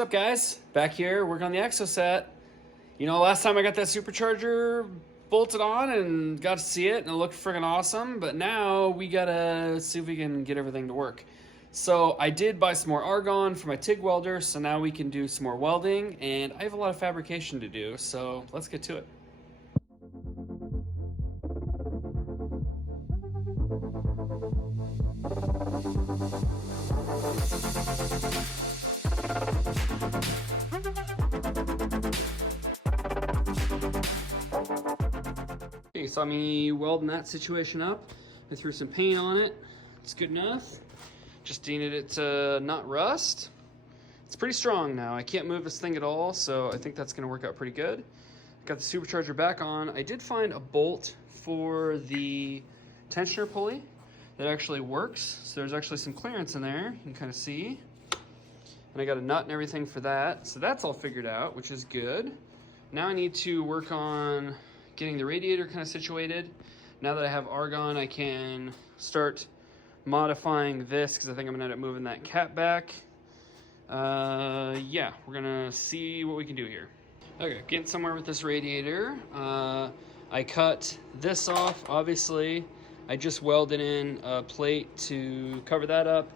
What's up, guys? Back here working on the Exocet. You know, last time I got that supercharger bolted on and got to see it, and it looked friggin' awesome, but now we gotta see if we can get everything to work. So I did buy some more argon for my TIG welder, so now we can do some more welding, and I have a lot of fabrication to do, so let's get to it. Okay, you saw me welding that situation up. I threw some paint on it. It's good enough. Just needed it to not rust. It's pretty strong now. I can't move this thing at all, so I think that's gonna work out pretty good. Got the supercharger back on. I did find a bolt for the tensioner pulley that actually works. So there's actually some clearance in there, you can kind of see. And I got a nut and everything for that. So that's all figured out, which is good. Now I need to work on getting the radiator kind of situated. Now that I have argon, I can start modifying this because I think I'm gonna end up moving that cap back. Yeah, we're gonna see what we can do here. Okay, getting somewhere with this radiator. I cut this off, obviously. I just welded in a plate to cover that up.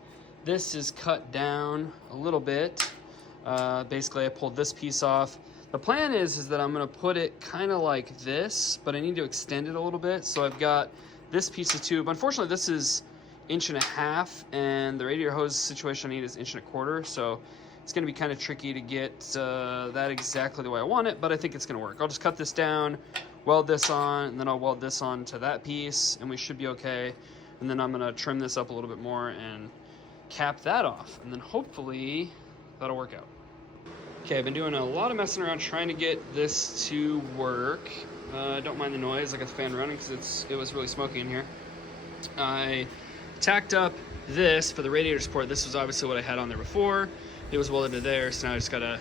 This is cut down a little bit. Basically, I pulled this piece off. The plan is that I'm gonna put it kind of like this, but I need to extend it a little bit. So I've got this piece of tube. Unfortunately, this is 1.5 inches, and the radiator hose situation I need is 1.25 inches. So it's gonna be kind of tricky to get that exactly the way I want it, but I think it's gonna work. I'll just cut this down, weld this on, and then I'll weld this on to that piece, and we should be okay. And then I'm gonna trim this up a little bit more and cap that off, and then hopefully that'll work out. Okay, I've been doing a lot of messing around trying to get this to work. Don't mind the noise, I got the fan running because it was really smoky in here. I tacked up this for the radiator support. This was obviously what I had on there before. It was welded to there, so now I just got a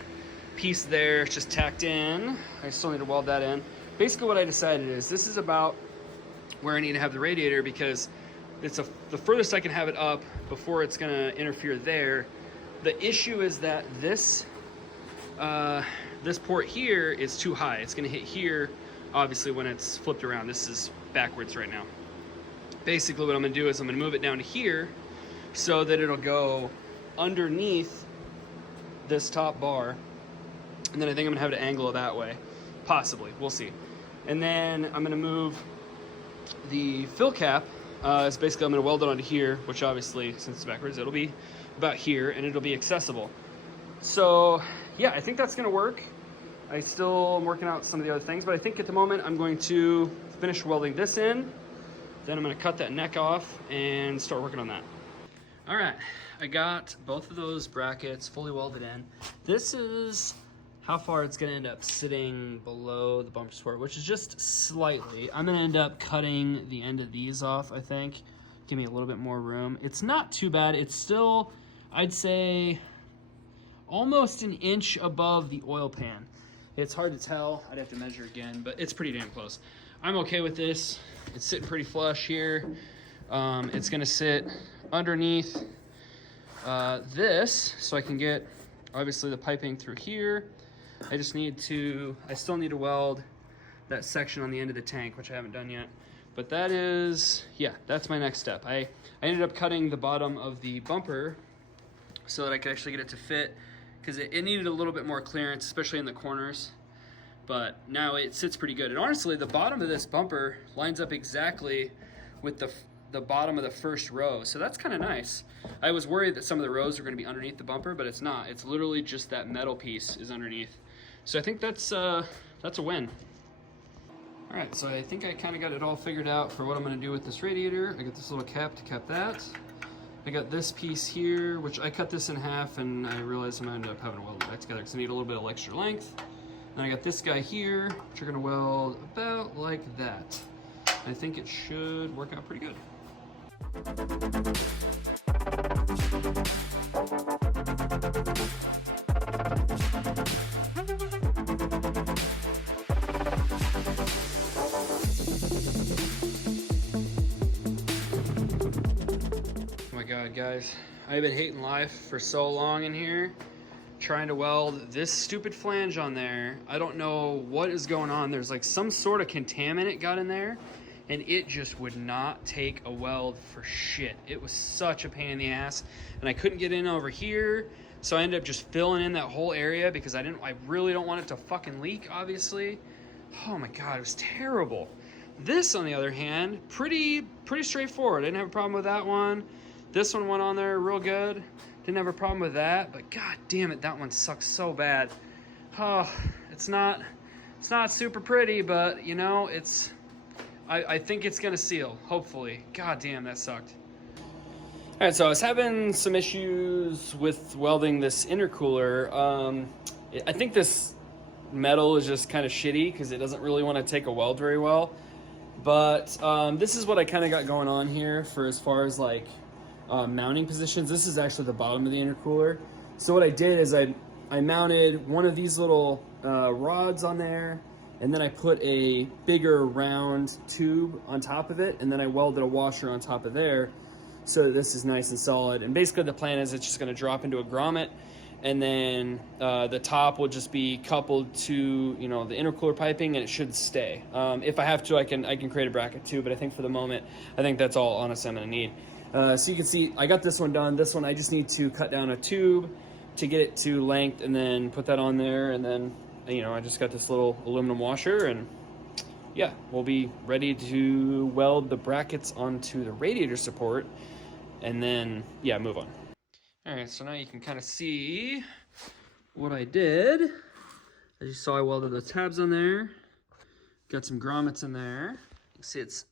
piece there, it's just tacked in. I still need to weld that in. Basically what I decided is this is about where I need to have the radiator because it's the furthest I can have it up before it's gonna interfere there. The issue is that this port here is too high. It's gonna hit here, obviously, when it's flipped around. This is backwards right now. Basically what I'm gonna do is I'm gonna move it down to here so that it'll go underneath this top bar. And then I think I'm gonna have to angle it that way. Possibly, we'll see. And then I'm gonna move the fill cap. It's basically I'm gonna weld it onto here, which obviously, since it's backwards, it'll be about here and it'll be accessible. So yeah, I think that's gonna work. I still am working out some of the other things, but I think at the moment I'm going to finish welding this in. Then I'm gonna cut that neck off and start working on that. All right, I got both of those brackets fully welded in. This is how far it's gonna end up sitting below the bumper support, which is just slightly. I'm gonna end up cutting the end of these off, I think. Give me a little bit more room. It's not too bad. It's still, I'd say, almost 1 inch above the oil pan. It's hard to tell, I'd have to measure again, but it's pretty damn close. I'm okay with this. It's sitting pretty flush here. It's gonna sit underneath this, so I can get, obviously, the piping through here. I still need to weld that section on the end of the tank, which I haven't done yet. But that is, yeah, that's my next step. I ended up cutting the bottom of the bumper so that I could actually get it to fit, because it needed a little bit more clearance, especially in the corners. But now it sits pretty good. And honestly, the bottom of this bumper lines up exactly with the bottom of the first row. So that's kind of nice. I was worried that some of the rows were gonna be underneath the bumper, but it's not. It's literally just that metal piece is underneath. So I think that's a win. All right, so I think I kind of got it all figured out for what I'm gonna do with this radiator. I got this little cap to cap that. I got this piece here, which I cut this in half, and I realized I'm gonna end up having to weld it back together because I need a little bit of extra length. Then I got this guy here, which are gonna weld about like that. I think it should work out pretty good. Oh my God, guys. I've been hating life for so long in here. trying to weld this stupid flange on there. I don't know what is going on. There's like some sort of contaminant got in there, and it just would not take a weld for shit. It was such a pain in the ass, and I couldn't get in over here, so I ended up just filling in that whole area because I really don't want it to fucking leak, obviously. Oh my God, it was terrible. This, on the other hand, pretty straightforward. I didn't have a problem with that one. This one went on there real good. Didn't have a problem with that, but god damn it, that one sucks so bad. Oh, it's not super pretty, but you know, I think it's gonna seal, hopefully. God damn, that sucked. All right, so I was having some issues with welding this intercooler. I think this metal is just kind of shitty because it doesn't really want to take a weld very well. But this is what I kind of got going on here for as far as like mounting positions. This is actually the bottom of the intercooler. So what I did is I mounted one of these little rods on there, and then I put a bigger round tube on top of it, and then I welded a washer on top of there so that this is nice and solid. And basically the plan is it's just going to drop into a grommet, and then the top will just be coupled to, you know, the intercooler piping, and it should stay. If I have to, I can create a bracket too, but I think for the moment, I think that's all honestly I'm gonna need. So you can see I got this one done. This one I just need to cut down a tube to get it to length, and then put that on there, and then, you know, I just got this little aluminum washer, and yeah, we'll be ready to weld the brackets onto the radiator support, and then yeah, move on. All right, so now you can kind of see what I did. As you saw, I welded the tabs on there. Got some grommets in there. You can see it's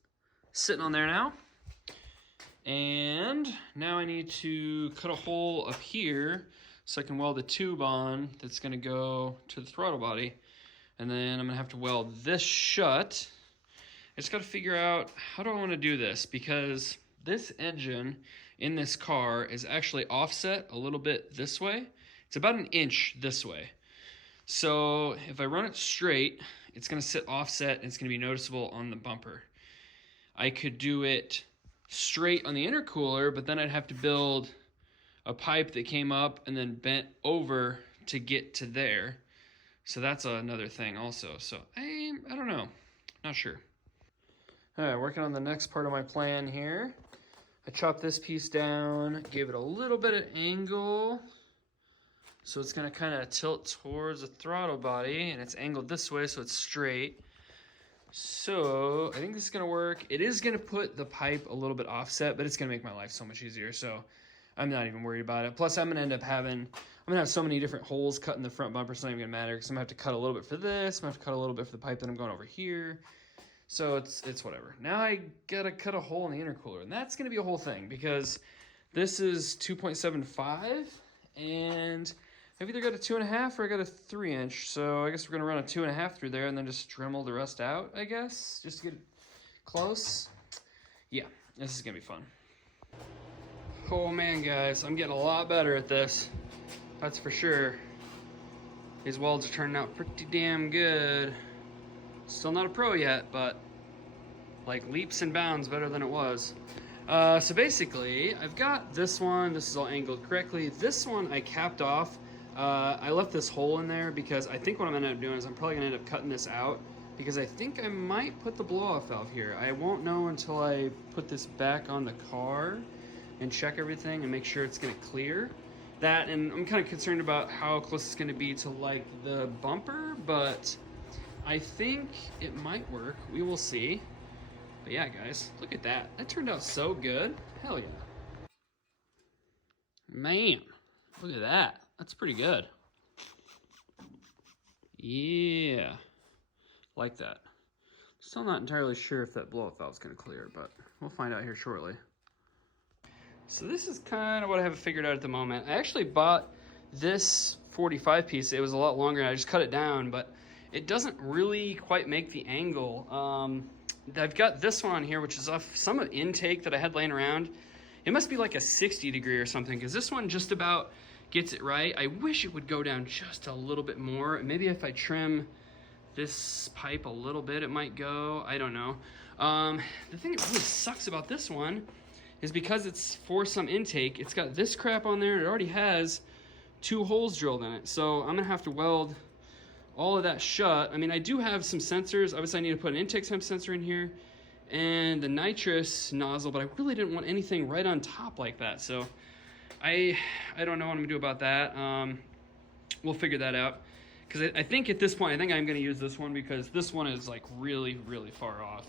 sitting on there now. And now I need to cut a hole up here so I can weld the tube on that's gonna go to the throttle body. And then I'm gonna have to weld this shut. I just gotta figure out how do I wanna do this, because this engine in this car is actually offset a little bit this way. It's about an inch this way. So if I run it straight, it's gonna sit offset and it's gonna be noticeable on the bumper. I could do it straight on the intercooler, but then I'd have to build a pipe that came up and then bent over to get to there. So that's another thing also. So I don't know, not sure. All right, working on the next part of my plan here. I chopped this piece down, gave it a little bit of angle. So it's gonna kind of tilt towards the throttle body, and it's angled this way so it's straight. So I think this is gonna work. It is gonna put the pipe a little bit offset, but it's gonna make my life so much easier. So I'm not even worried about it. Plus I'm gonna have so many different holes cut in the front bumper, it's not even gonna matter, because I'm gonna have to cut a little bit for this, I'm gonna have to cut a little bit for the pipe that I'm going over here. So it's whatever. Now I gotta cut a hole in the intercooler, and that's gonna be a whole thing, because this is 2.75, and I've either got a 2.5 or I got a 3-inch. So I guess we're gonna run a 2.5 through there and then just Dremel the rest out, I guess, just to get it close. Yeah, this is gonna be fun. Oh man, guys, I'm getting a lot better at this. That's for sure. These welds are turning out pretty damn good. Still not a pro yet, but like leaps and bounds better than it was. So basically, I've got this one. This is all angled correctly. This one I capped off. I left this hole in there because I think what I'm gonna end up doing is I'm probably gonna end up cutting this out, because I think I might put the blow-off valve here. I won't know until I put this back on the car and check everything and make sure it's gonna clear. That, and I'm kind of concerned about how close it's gonna be to like the bumper, but I think it might work. We will see. But yeah, guys, look at that. That turned out so good. Hell yeah. Man, look at that. That's pretty good. Yeah, like that. Still not entirely sure if that blow-off valve is gonna clear, but we'll find out here shortly. So this is kind of what I have figured out at the moment. I actually bought this 45 piece. It was a lot longer, and I just cut it down, but it doesn't really quite make the angle. I've got this one on here, which is off some intake that I had laying around. It must be like a 60 degree or something, because this one just about gets it right. I wish it would go down just a little bit more. Maybe if I trim this pipe a little bit, it might go. I don't know. The thing that really sucks about this one is because it's for some intake, it's got this crap on there. It already has 2 holes drilled in it. So I'm gonna have to weld all of that shut. I mean, I do have some sensors. Obviously I need to put an intake temp sensor in here and the nitrous nozzle, but I really didn't want anything right on top like that. So I don't know what I'm gonna do about that. We'll figure that out. Because I think at this point, I think I'm gonna use this one because this one is like really, really far off.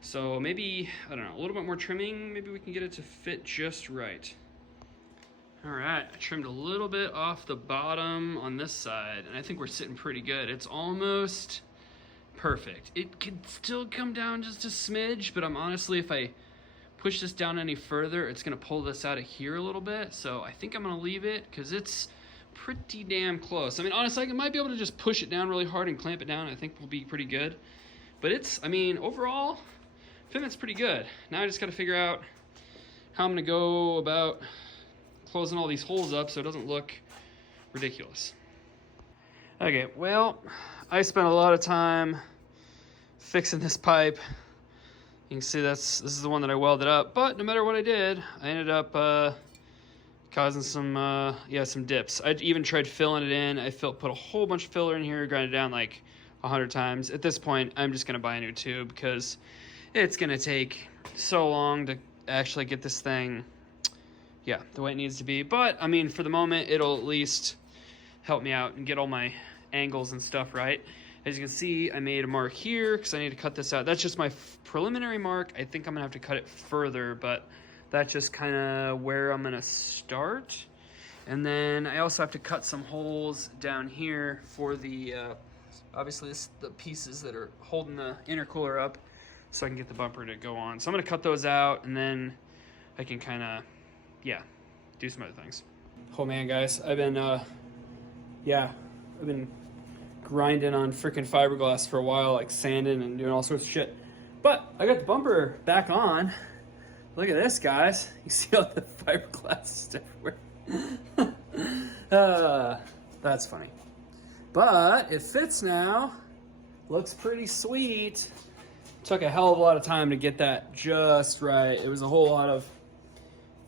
So maybe, I don't know, a little bit more trimming, maybe we can get it to fit just right. All right, I trimmed a little bit off the bottom on this side, and I think we're sitting pretty good. It's almost perfect. It could still come down just a smidge, but I'm honestly, if I push this down any further, it's gonna pull this out of here a little bit. So I think I'm gonna leave it because it's pretty damn close. I mean, honestly, I might be able to just push it down really hard and clamp it down. I think we'll be pretty good. But it's, I mean, overall, fitment's pretty good. Now I just gotta figure out how I'm gonna go about closing all these holes up so it doesn't look ridiculous. Okay, well, I spent a lot of time fixing this pipe. You can see this is the one that I welded up, but no matter what I did, I ended up causing some dips. I even tried filling it in. I put a whole bunch of filler in here, grind it down like 100 times. At this point, I'm just gonna buy a new tube because it's gonna take so long to actually get this thing, the way it needs to be. But I mean, for the moment, it'll at least help me out and get all my angles and stuff right. As you can see, I made a mark here because I need to cut this out. That's just my preliminary mark. I think I'm gonna have to cut it further, but that's just kind of where I'm gonna start. And then I also have to cut some holes down here for the, obviously this, the pieces that are holding the intercooler up so I can get the bumper to go on. So I'm gonna cut those out and then I can kind of, do some other things. Oh man, guys, I've been grinding on freaking fiberglass for a while, like sanding and doing all sorts of shit. But I got the bumper back on. Look at this, guys. You see all the fiberglass stuff everywhere. That's funny. But it fits now. Looks pretty sweet. Took a hell of a lot of time to get that just right. It was a whole lot of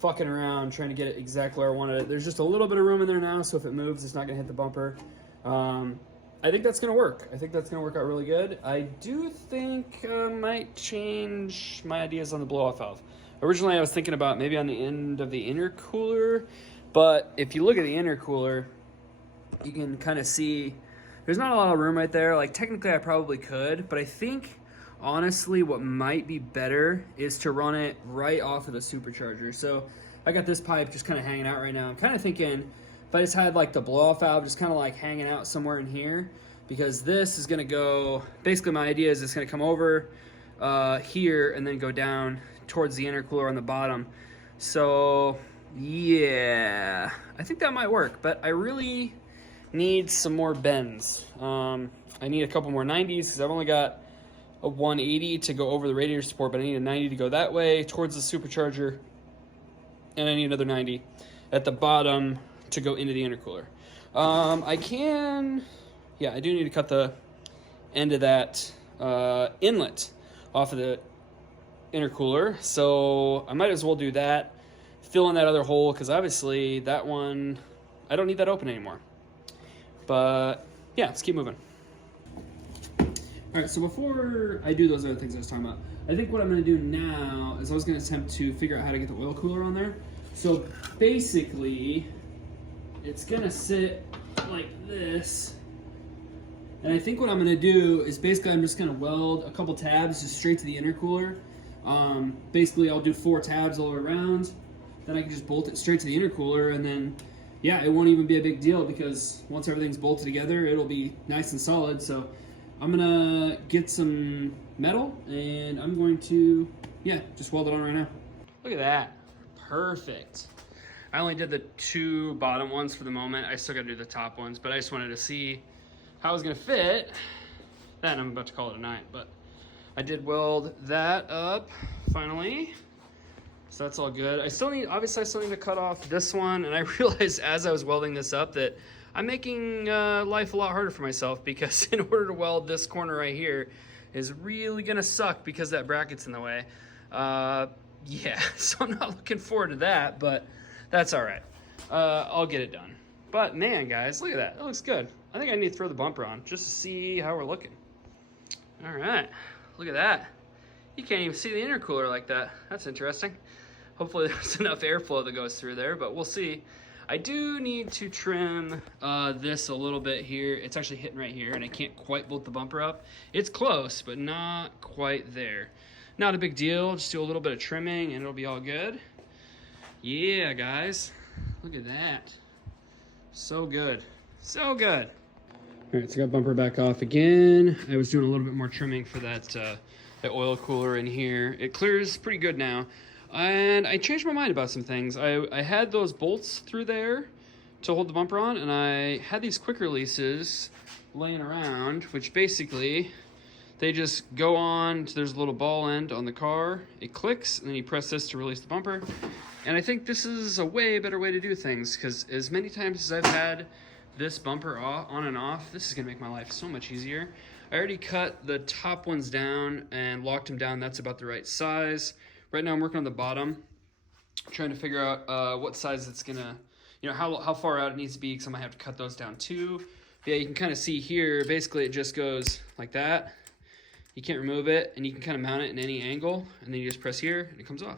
fucking around trying to get it exactly where I wanted it. There's just a little bit of room in there now, so if it moves, it's not gonna hit the bumper. I think that's gonna work. I think that's gonna work out really good. I do think I might change my ideas on the blow-off valve. Originally, I was thinking about maybe on the end of the intercooler, but if you look at the intercooler, you can kind of see there's not a lot of room right there. Like technically I probably could, but I think honestly what might be better is to run it right off of the supercharger. So I got this pipe just kind of hanging out right now. I'm kind of thinking if I just had like the blow-off valve just kind of like hanging out somewhere in here, because this is gonna go, basically my idea is it's gonna come over here and then go down towards the intercooler on the bottom. So yeah, I think that might work, but I really need some more bends. I need a couple more 90s because I've only got a 180 to go over the radiator support, but I need a 90 to go that way towards the supercharger, and I need another 90 at the bottom to go into the intercooler. I do need to cut the end of that inlet off of the intercooler, so I might as well do that, fill in that other hole, because obviously that one, I don't need that open anymore. But yeah, let's keep moving. All right, so before I do those other things I was talking about, I think what I'm gonna do now is I was gonna attempt to figure out how to get the oil cooler on there. So basically, it's gonna sit like this. And I think what I'm gonna do is basically I'm just gonna weld a couple tabs just straight to the intercooler. Basically I'll do 4 tabs all the way around. Then I can just bolt it straight to the intercooler, and then it won't even be a big deal because once everything's bolted together, it'll be nice and solid. So I'm gonna get some metal and I'm going to, just weld it on right now. Look at that, perfect. I only did the 2 bottom ones for the moment. I still gotta do the top ones, but I just wanted to see how it was gonna fit. Then I'm about to call it a night, but I did weld that up finally. So that's all good. Obviously I still need to cut off this one, and I realized as I was welding this up that I'm making life a lot harder for myself, because in order to weld this corner right here is really gonna suck because that bracket's in the way. So I'm not looking forward to that, but that's all right. I'll get it done. But man, guys, look at that. That looks good. I think I need to throw the bumper on just to see how we're looking. All right, look at that. You can't even see the intercooler like that. That's interesting. Hopefully there's enough airflow that goes through there, but we'll see. I do need to trim this a little bit here. It's actually hitting right here, and I can't quite bolt the bumper up. It's close, but not quite there. Not a big deal. Just do a little bit of trimming, and it'll be all good. Yeah, guys. Look at that. So good. So good. All right, so I got bumper back off again. I was doing a little bit more trimming for that oil cooler in here. It clears pretty good now. And I changed my mind about some things. I had those bolts through there to hold the bumper on, and I had these quick releases laying around, which basically they just go on. There's a little ball end on the car. It clicks, and then you press this to release the bumper. And I think this is a way better way to do things, because as many times as I've had this bumper on and off, this is gonna make my life so much easier. I already cut the top ones down and locked them down. That's about the right size. Right now I'm working on the bottom, trying to figure out what size it's gonna, how far out it needs to be, because I might have to cut those down too. But yeah, you can kind of see here, basically it just goes like that. You can't remove it, and you can kind of mount it in any angle, and then you just press here and it comes off.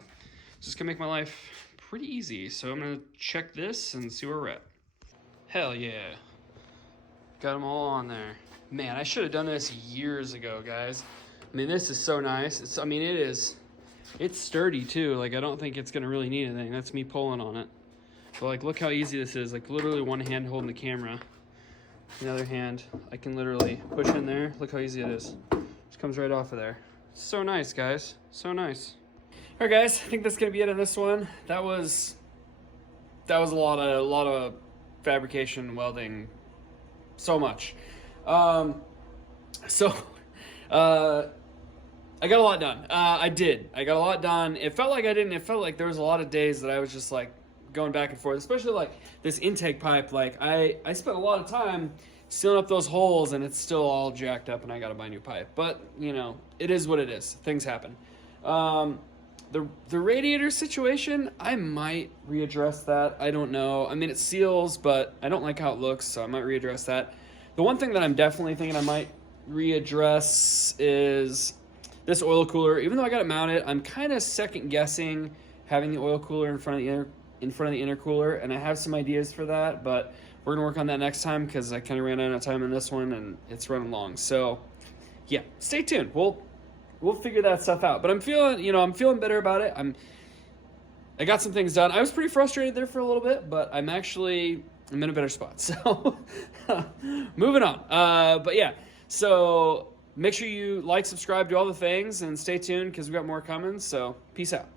So it's gonna make my life pretty easy. So I'm gonna check this and see where we're at. Hell yeah. Got them all on there. Man, I should have done this years ago, guys. I mean, this is so nice. It's sturdy too. Like, I don't think it's gonna really need anything. That's me pulling on it. But like, look how easy this is. Like, literally one hand holding the camera. The other hand, I can literally push in there. Look how easy it is. Just comes right off of there. So nice, guys. So nice. All right, guys. I think that's gonna be it on this one. That was a lot of fabrication, welding, so much. I got a lot done. I got a lot done. It felt like I didn't. It felt like there was a lot of days that I was just like going back and forth, especially like this intake pipe. Like I spent a lot of time sealing up those holes, and it's still all jacked up, and I got to buy new pipe. But it is what it is. Things happen. The radiator situation, I might readdress that. I don't know. I mean, it seals, but I don't like how it looks, so I might readdress that. The one thing that I'm definitely thinking I might readdress is this oil cooler. Even though I got it mounted, I'm kind of second guessing having the oil cooler in front of the intercooler, and I have some ideas for that, but we're gonna work on that next time because I kind of ran out of time in this one and it's running long. So yeah, stay tuned. We'll figure that stuff out. But I'm feeling better about it. I got some things done. I was pretty frustrated there for a little bit, but I'm in a better spot. So moving on. But yeah, so make sure you like, subscribe, do all the things, and stay tuned because we got more coming. So peace out.